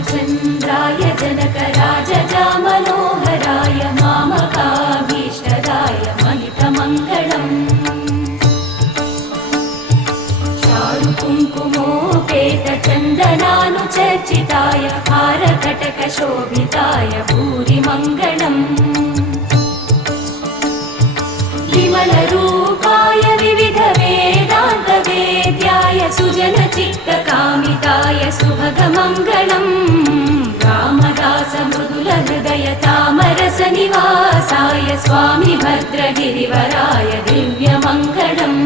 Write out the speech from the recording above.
रामचन्द्राय जनकराजजामनोहराय मामकाभीष्टदाय महितमङ्गलम् चारुकुङ्कुमोपेतचन्दनानुचर्चिताय हारकटकशोभिताय भूरिमङ्गलम् विमलरूपाय विविधवेदान्तवेद्याय सुजनचित्तकामिताय सुभगमङ्गलम् रामदासमृदुलहृदय तामरसनिवासाय स्वामि भद्रगिरिवराय दिव्यमङ्गलम्